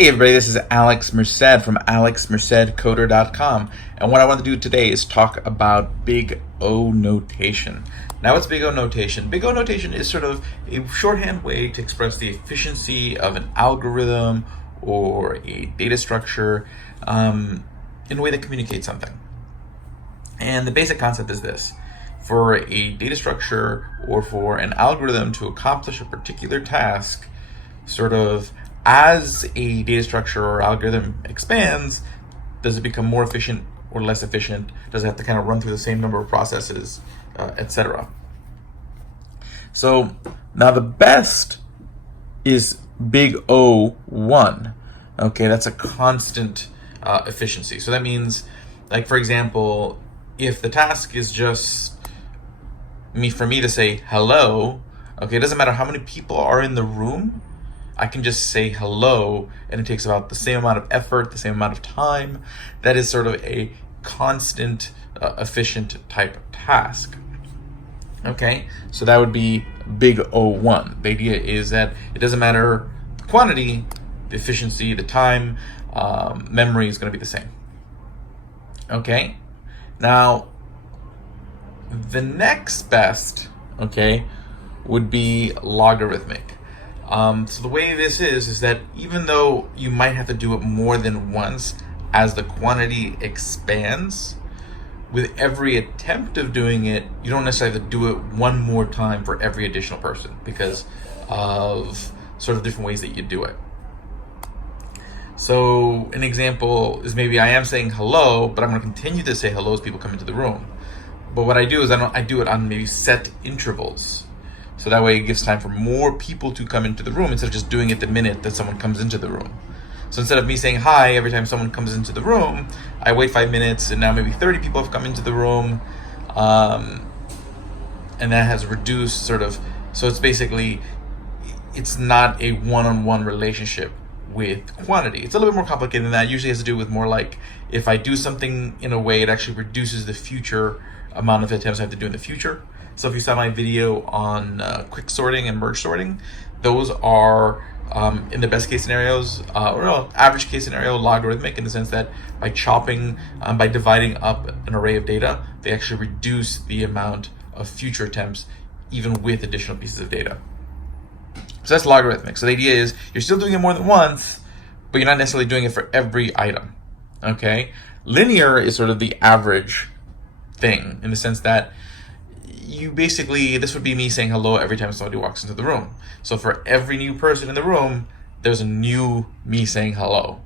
Hey everybody, this is Alex Merced from alexmercedcoder.com, and what I want to do today is talk about Big O notation. Now, what's Big O notation? Big O notation is sort of a shorthand way to express the efficiency of an algorithm or a data structure in a way that communicates something. And the basic concept is this. For a data structure or for an algorithm to accomplish a particular task, sort of as a data structure or algorithm expands, does it become more efficient or less efficient? Does it have to kind of run through the same number of processes, etc.? So now the best is Big O1. Okay, that's a constant efficiency. So that means, like, for example, if the task is just for me to say hello, okay, it doesn't matter how many people are in the room. I can just say hello, and it takes about the same amount of effort, the same amount of time. That is sort of a constant, efficient type of task. Okay, so that would be Big O1. The idea is that it doesn't matter the quantity, the efficiency, the time, memory is going to be the same. Okay, now the next best, okay, would be logarithmic. So the way this is that even though you might have to do it more than once as the quantity expands, with every attempt of doing it, you don't necessarily have to do it one more time for every additional person because of sort of different ways that you do it. So an example is maybe I am saying hello, but I'm going to continue to say hello as people come into the room. But what I do is I do it on maybe set intervals. So that way it gives time for more people to come into the room instead of just doing it the minute that someone comes into the room. So instead of me saying hi every time someone comes into the room, I wait 5 minutes and now maybe 30 people have come into the room. And that has reduced sort of, so it's basically, it's not a one-on-one relationship with quantity. It's a little bit more complicated than that. It usually has to do with more like, if I do something in a way, it actually reduces the future amount of attempts I have to do in the future. So if you saw my video on quick sorting and merge sorting, those are in the best case scenarios, or average case scenario, logarithmic in the sense that by chopping, by dividing up an array of data, they actually reduce the amount of future attempts even with additional pieces of data. So that's logarithmic. So the idea is you're still doing it more than once, but you're not necessarily doing it for every item. Okay? Linear is sort of the average thing in the sense that you basically, this would be me saying hello every time somebody walks into the room. So for every new person in the room, there's a new me saying hello.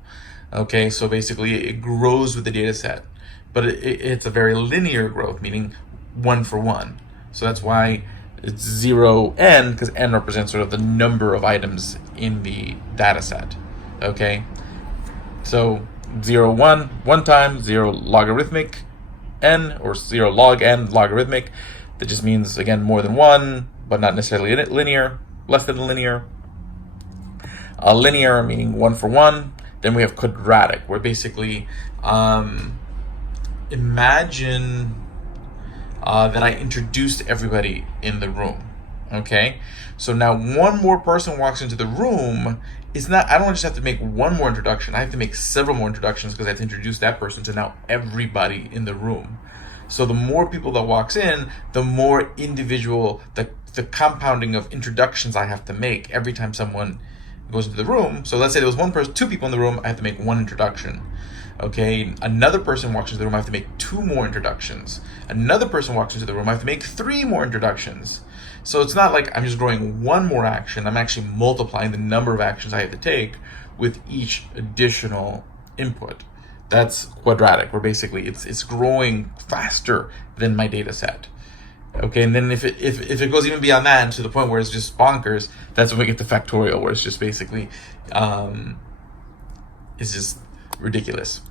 Okay, so basically it grows with the data set, but it's a very linear growth, meaning one for one. So that's why it's 0n, because n represents sort of the number of items in the data set. Okay, so 0, 1, one time, 0 logarithmic, n, or 0 log n logarithmic. That just means, again, more than one, but not necessarily linear, less than linear. Linear meaning one for one. Then we have quadratic, where basically, imagine that I introduced everybody in the room. Okay, so now one more person walks into the room. It's not, I don't just have to make one more introduction. I have to make several more introductions because I have to introduce that person to now everybody in the room. So the more people that walks in, the more individual, the compounding of introductions I have to make every time someone goes into the room. So let's say there was one person, 2 people in the room, I have to make 1 introduction. Okay, another person walks into the room, I have to make 2 more introductions. Another person walks into the room, I have to make 3 more introductions. So it's not like I'm just growing one more action, I'm actually multiplying the number of actions I have to take with each additional input. That's quadratic, where basically it's growing faster than my data set. Okay, and then if it goes even beyond that and to the point where it's just bonkers, that's when we get to factorial, where it's just basically it's just ridiculous.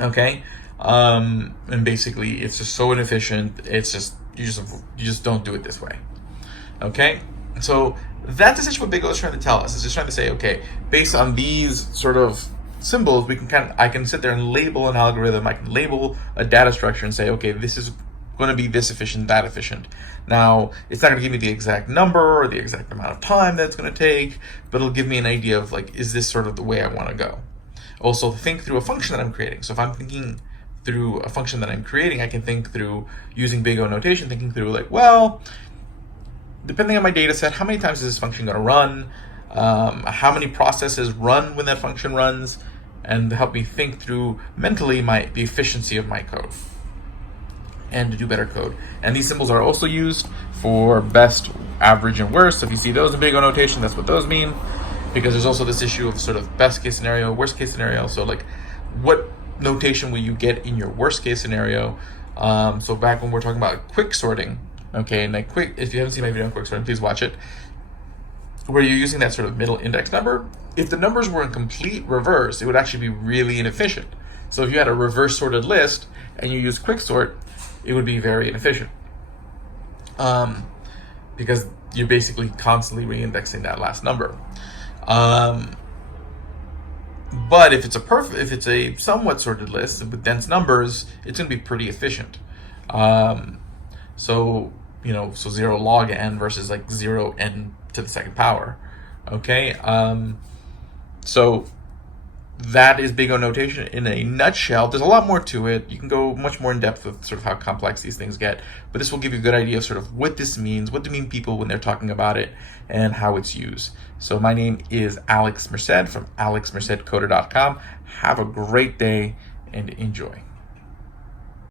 Okay, and basically it's just so inefficient. It's just you just don't do it this way. Okay, so that's essentially what Big O is trying to tell us. It's just trying to say, okay, based on these sort of symbols, I can sit there and label an algorithm. I can label a data structure and say, okay, this is going to be this efficient, that efficient. Now, it's not going to give me the exact number or the exact amount of time that it's going to take, but it'll give me an idea of like, is this sort of the way I want to go? Also, think through a function that I'm creating. So if I'm thinking through a function that I'm creating, I can think through using big O notation, thinking through like, well, depending on my data set, how many times is this function going to run? How many processes run when that function runs? And to help me think through mentally the efficiency of my code and to do better code. And these symbols are also used for best, average, and worst. So if you see those in big O notation, that's what those mean, because there's also this issue of sort of best case scenario, worst case scenario. So like, what notation will you get in your worst case scenario? So back when we're talking about quick sorting, okay, and like if you haven't seen my video on quick sorting, please watch it, where you're using that sort of middle index number. If the numbers were in complete reverse, it would actually be really inefficient. So if you had a reverse sorted list and you use quick sort, it would be very inefficient, because you're basically constantly re-indexing that last number. But if it's a somewhat sorted list with dense numbers, it's going to be pretty efficient. So 0 log n versus like 0 n to the second power. Okay. So that is big O notation in a nutshell. There's a lot more to it. You can go much more in depth with sort of how complex these things get, but this will give you a good idea of sort of what this means, what do mean people when they're talking about it, and how it's used. So my name is Alex Merced from alexmercedcoder.com. Have a great day and enjoy.